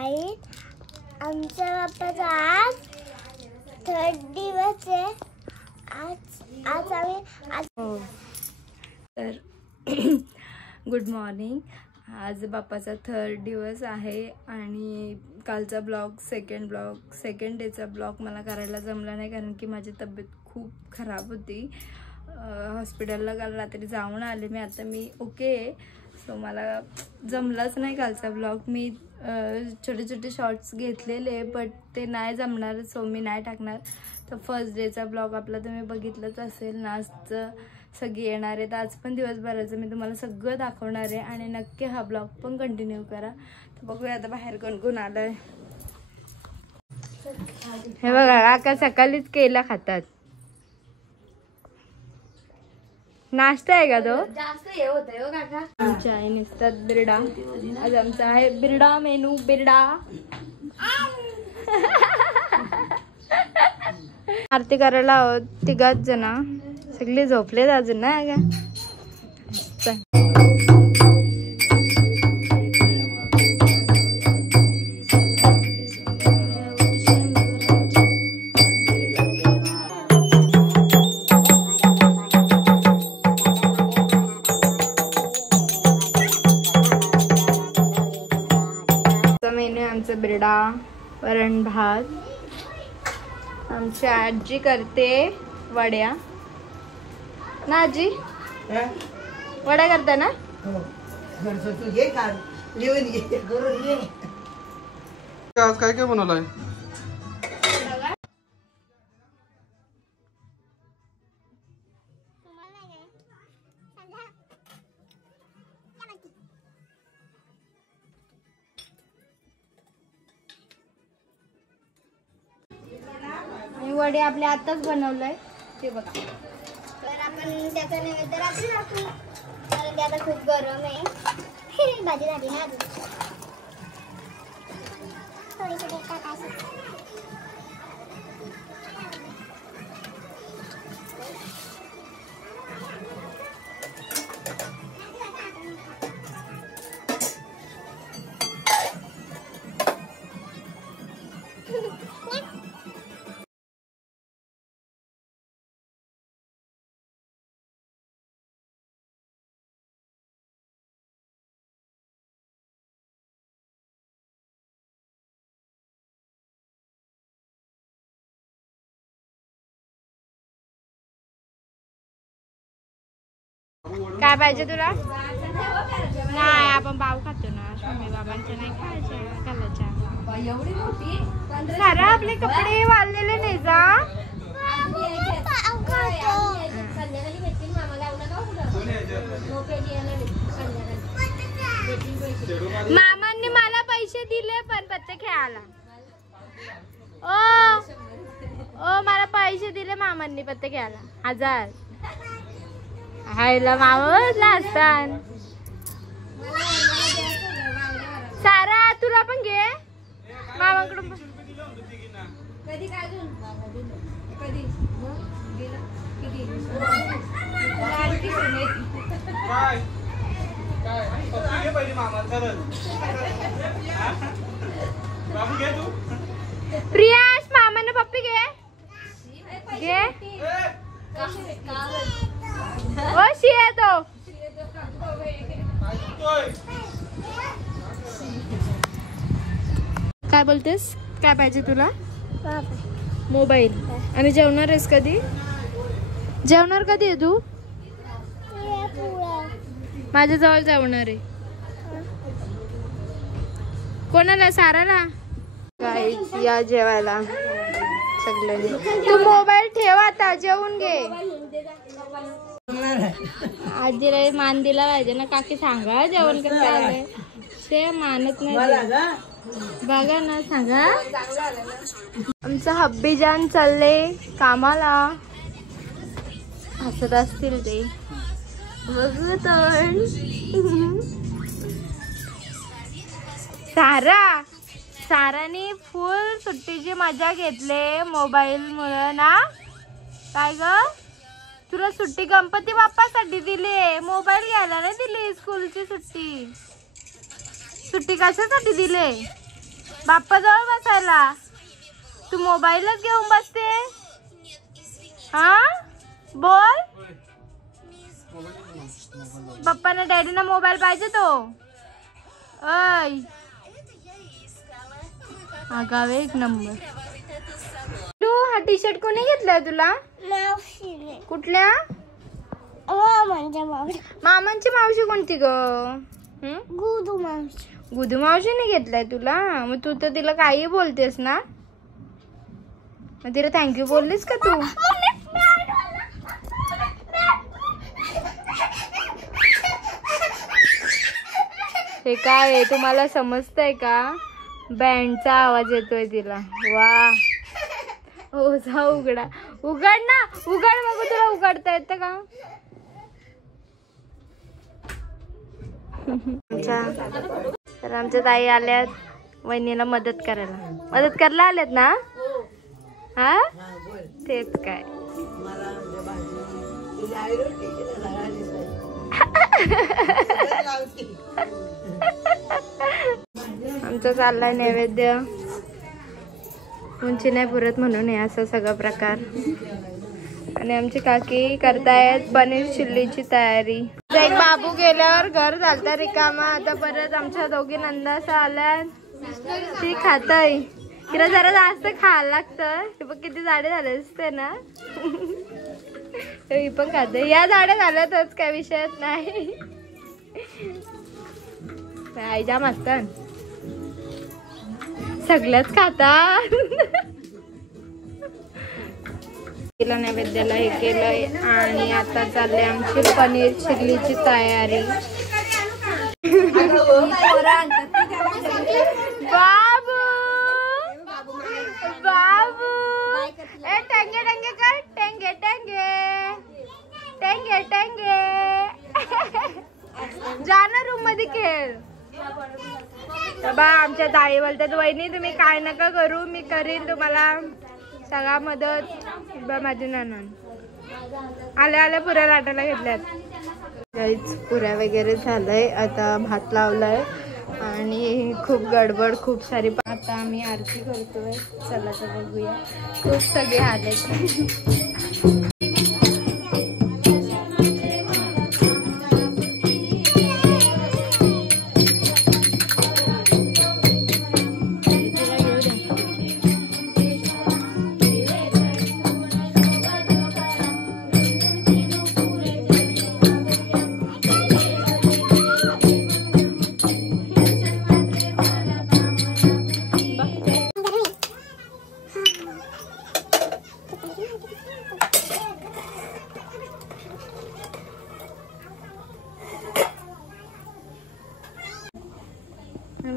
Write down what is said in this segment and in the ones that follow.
Guide आमच्या बाप्पाचा आज 3rd दिवस आहे. आज आम्ही तर गुड मॉर्निंग. आज बाप्पाचा 3rd दिवस आहे आणि कालचा ब्लॉग सेकंड डेचा ब्लॉग मला करायला जमला नाही कारण की माझी तब्येत खूप खराब होती. हॉस्पिटलला काल रात्री जाऊन आले आता मी ओके. सो मला जमलाच नाही कालचा ब्लॉग. मी छोटे छोटे शॉर्ट्स घेतलेले बट ते नाही जमणार, सो मी नाही टाकणार. तर फर्स्ट डेचा ब्लॉग आपला तुम्ही बघितलंच असेल ना. आज सगळे येणार आहेत, आज पण दिवसभराचं मी तुम्हाला सगळं दाखवणार आहे आणि नक्की हा ब्लॉग पण कंटिन्यू करा. तर बघूया आता बाहेर कोण कोण आलंय. हे बघा काका सकाळीच केला खातात. नाश्ता आहे का तो? जास्त हे होतंय हो काका. आमच्या आई नुसतात बिरडा. आज आमचा आहे बिरडा मेनू. बिरडा आरती करायला आहोत 3 जण. सगळे झोपलेत अजून ना का. मेनू आमचा बिरडा, वरण भात. आमची आजी करते वड्या ना. आजी वड्या करता ना. आज काय काय बनवलंय? वडे आपले आताच बनवलंय ते बघा. तर आपण त्याचा नैवेद्य रात्री टाकू कारण ते आता खूप गरम आहे. भाजी झाली ना अजून थोडीशी टाकायची. काय पाहिजे तुला? नाही आपण पाव खातो ना. स्वामी बाबांच्या नाही खायच्या घालायच्या. सारा आपले कपडे वाळलेले नाही जा. मामांनी मला पैसे दिले पण पत्ते खेळायला. ओ मला पैसे दिले मामांनी पत्ते खेळायला 1000. हायला मावसला असतान. सारा तुला पण घे मामाकडून. प्रियाश मामाने पप्पी घे घे. ओ शिया तो काय बोलतेस? काय पाहिजे तुला? मोबाईल. आणि जेवणार आहेस कधी? जेवणार कधी आहे तू? माझ्या जवळ जेवणार आहे. कोणाला? साराला. गाईस या जेवायला सगळ्यांनी. तू मोबाईल ठेव आता, जेवून घे. आजीला मान दिला पाहिजे ना. काकी सांगा जेवण कसं आलंय ते मानत नाही. बघा ना सांगा. आमचं हब्बीजान चालले कामाला. हसत असतील ते बघू तर. साराने फुल सुट्टीची मजा घेतले मोबाईल मुळे ना. काय ग तुला सुट्टी गणपती बाप्पासाठी दिली, मोबाईल घ्यायला नाही दिली. स्कूलची सुट्टी कशासाठी दिले? बाप्पा जवळ बसायला तू मोबाईलच घेऊन बसते. हा बोल. पप्पाना डॅडीना मोबाईल पाहिजे तो. ऐ आगावे एक नंबर. तू हा टी शर्ट कोणी घेतलाय तुला? कुठल्या मामांची मावशी कोणती ग? गुदू मावशी. गुदू मावशीने घेतलाय तुला? मग तू तर तिला काही बोलतेस ना. मग तिला थँक्यू बोललीस का तू? हे काय आहे तुम्हाला समजतंय का? बँडचा आवाज येतोय तिला. वा हो जा उघडा. उघड ना उघड. बघू तुला उघडता येतं का? तर आमच्या ताई आल्यात वहिनीला मदत करायला आल्यात ना. हा तेच काय. आमचा चाललाय नैवेद्य. उंची नाही पुरत म्हणून हे असा सगळा प्रकार. आणि आमची काकी करतायत पनीर चिल्लीची तयारी. एक बाबू गेल्यावर घर झालता रिकामा. आता परत आमच्या दोघी नंदासा आल्यात. ती खाताय. तिला जरा जास्त खायला लागतं. हे बघ किती जाडे झाले असते ना. ही पण खाते. या जाड्या झाल्यातच काय विषयच नाही. आई जाम असतात सगळ्याच खातात. तिला नैवेद्याला हे केलंय आणि आता चालले आमची पनीर चिल्लीची तयारी. बाबू बाबू ए टेंगे टेंगे कर. टेंगे टेंगे टेंगे टेंगे. जा ना रूम मध्ये खेळ. बा आमच्या ताई बोलतात वहिनी तुम्ही काय नका करू मी करीन तुम्हाला सगळा मदत. माझी नणंद आल्या आल्या पुऱ्या लाटायला घेतल्यात. काहीच पुऱ्या वगैरे झालंय. आता भात लावलाय आणि खूप गडबड खूप सारी. आता आम्ही आरती करतोय. चला तर बघूया. खूप सगळे आले.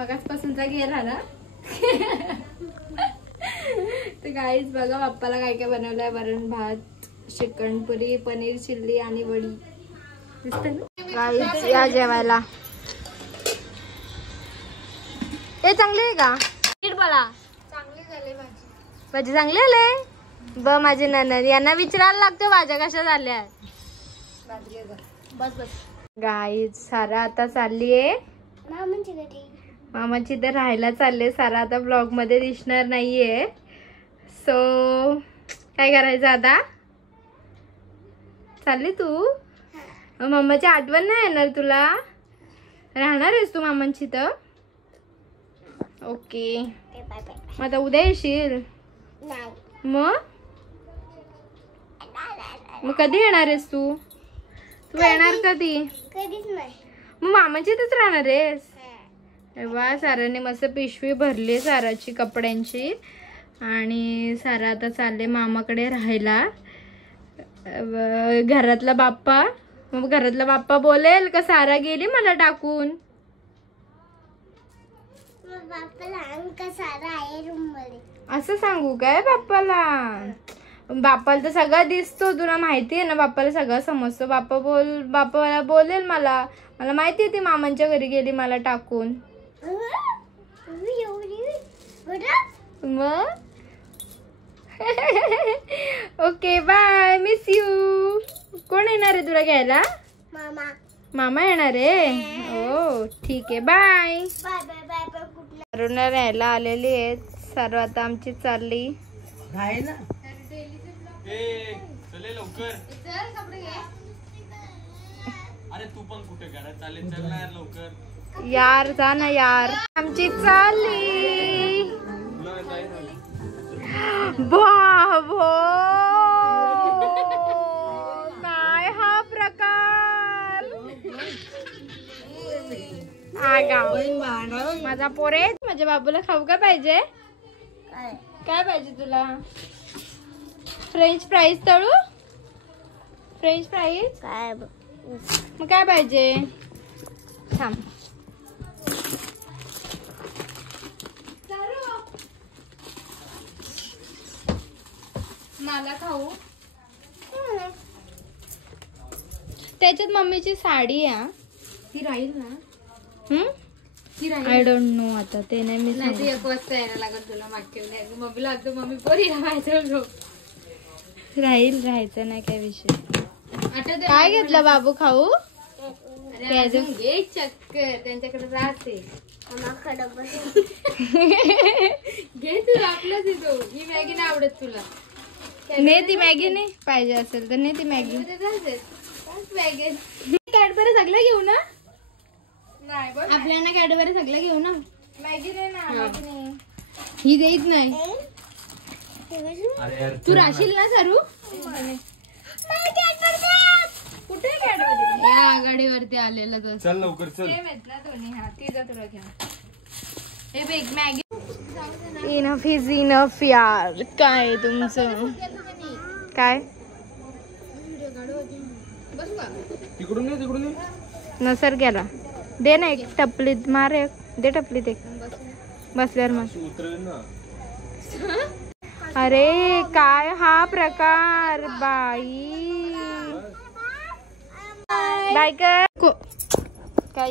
मगाचपासूनचा गेला ना. तर गाईज बघा बाप्पाला काय काय बनवलंय. वरण भात, चिकन पुरी, पनीर चिल्ली आणि वडी. दिसतंय ना गाईज. या जेवायला. हे चांगली आहे का? नीट बोला. चांगली झाली भाजी. भाजी चांगली आले. ब माझी नणंद यांना विचारायला लागतो भाज्या कशा झाल्या. बस बस. गाईज सारा आता चाललीये मामांची घरी. मामाची तर राहायला चालले. सारा आता ब्लॉग मध्ये दिसणार नाहीये. सो काय करायचं आता? चालली तू? मामाची आठवण नाही येणार तुला? राहणार आहेस तू मामांची तर? ओके. मग आता उद्या येशील? मग कधी येणार आहेस तू? तू येणार कधी? कधीच नाही. मग मामाची इथेच राहणार आहेस? वा साराने मस्त पिशवी भरली साराची कपड्यांची. आणि सारा आता चालले मामाकडे राहायला. घरातला बाप्पा. मग घरातला बाप्पा बोलेल का सारा गेली मला टाकून? असं सांगू काय बाप्पाला? बाप्पाला तर सगळं दिसतो. तुला माहिती आहे ना बाप्पाला सगळं समजतो. बाप्पाला बोलेल मला माहिती आहे ती मामांच्या घरी गेली मला टाकून. मग ओके बाय. Miss you. कोण येणार आहे तुला घ्यायला? मामा येणार आहे. ओ ठीक आहे बाय. सारूला न्यायला आलेली आहेत. सारू आता आमची चालली. यार जा ना यार. आमची चालली. बाबो काय हा प्रकार. माझा पोरे माझ्या बाबूला खाऊ का पाहिजे. काय पाहिजे तुला. फ्रेंच फ्राईज तळू. फ्रेंच फ्राईज मग काय पाहिजे. थांब. मला खाऊ. त्याच्यात मम्मीची साडी आहे. ती राहील ना. आय डोंट नो आता ते नाही मी नाही. एक वाजता यायला लागत तुला मागच्या मम्मीला आता मम्मी पोरी राहायचं नाही काय विषय. काय घेतलं बाबू खाऊ. घे चक्कर त्यांच्याकडे राहते. घे तू आपलं तिथं. ही मॅगी नाही आवडत तुला. ने ती मॅगी नाही पाहिजे असेल तर ने ती मॅगी. कॅडबरी सगळं घेऊ ना. आपल्याला कॅडबरी सगळं घेऊ ना. मॅगी नाही ना. ही देत नाही. तू राशील ना सारू. कुठे कॅडबरी. या गाडीवरती आलेला चल लवकर चल. हा तिचा तुला घ्या. हे बघ मॅगी. इनफ इज इनफ यार. काय तुमचं काय. तिकडून नसर गेला. दे ना एक टपलीत मार. एक दे टपलीत एक. बसल्यावर मग. अरे काय हा प्रकार बाई. बाय काय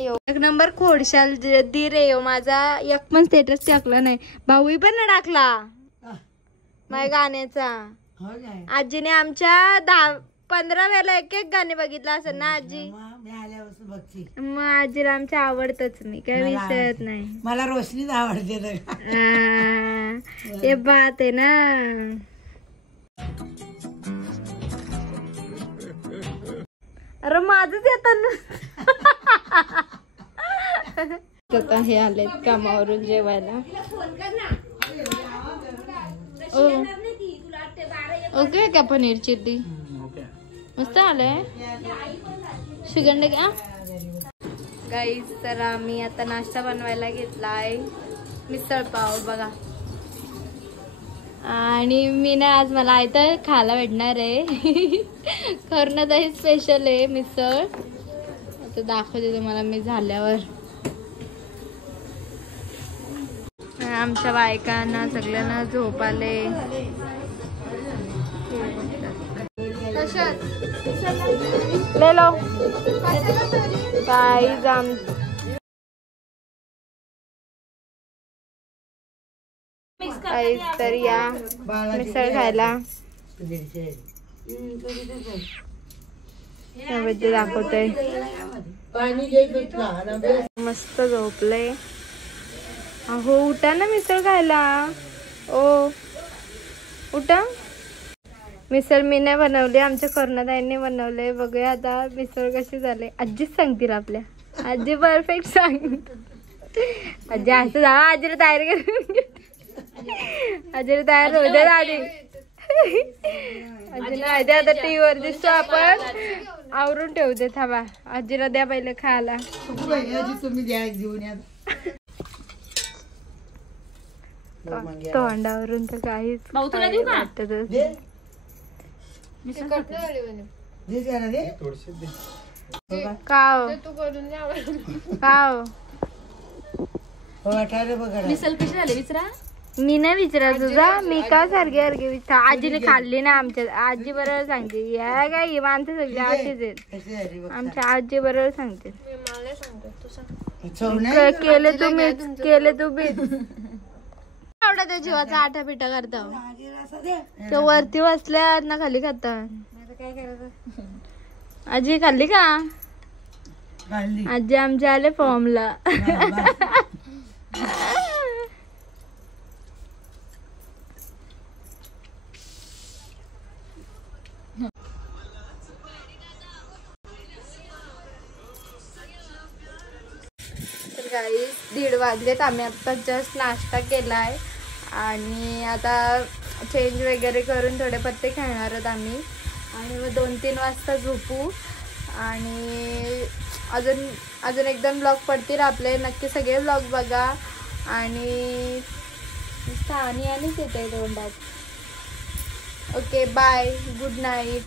एक नंबर खोडशाल दी रे. माझा एक पण स्टेटस टाकला नाही. भाऊही पण ना टाकला माझ्या गाण्याचा. आजीने आमच्या 10-15 वेळेला एक गाणे बघितलं असेल ना आजी. मग आजीला आमच्या आवडतच नाही काय विषयच नाही. मला रोशनीच आवडते. हे बात आहे ना. अरे माझच येतात. आता हे आलेत कामावरून जेवायला. ओके का पनीर चिल्ली मस्त आलंय. श्रीगंड घ्या गाईज. तर आम्ही आता नाश्ता बनवायला घेतलाय. मिसळ पाव बघा. आणि मी ना आज मला आयतं खायला भेटणार आहे. कर्णदाही स्पेशल आहे मिसळ. आता दाखवते तुम्हाला मी झाल्यावर. आमच्या बायकांना सगळ्यांना झोप आले. तर या मिसळ खायला दाखवतोय. मस्त झोपलंय. अहो उठा ना मिसळ खायला. ओ उठा. मिसळ मी नाही बनवली. आमच्या कर्णदाईने बनवले. बघूया आता मिसळ कशी झाली. आजीच सांगतील आपल्या. आजी परफेक्ट सांग. आजी असं जा. आजीला तयार कर. आजीला तयार होऊ दे आधी. आजीला आता टीव्ही वर दिसतो आपण. आवरून ठेवू दे. थांबा आजीला द्या पहिले खायला. तुम्ही द्या घेऊन या. तोंडावरून तर काहीच वाटतच. काव मी नाही विचारा तुझा. मी का सारखे विचार. आजीने खाल्ली ना आमच्या. आजी बरोबर सांगते. या काय माणसं सगळी अशीच आहेत. आमच्या आजी बरोबर सांगते. केले तुम्ही आवडत जीवाचा आठा पिठा करता. ते वरती बसल्या ना खाली खाता. आजी खाल्ली का. आजी आमच्या आले फॉर्मला. गाईस 1:30 वाजलेत. आम्ही आत्ता जस्ट नाश्ता केला आहे आणि आता चेंज वगैरे करून थोडे पत्ते खेळणार आहोत आम्ही आणि मग 2-3 वाजता झोपू. आणि अजून एकदम ब्लॉग पडतील आपले. नक्की सगळे ब्लॉग बघा. आणि आणि येते तोंडात. Okay bye, good night.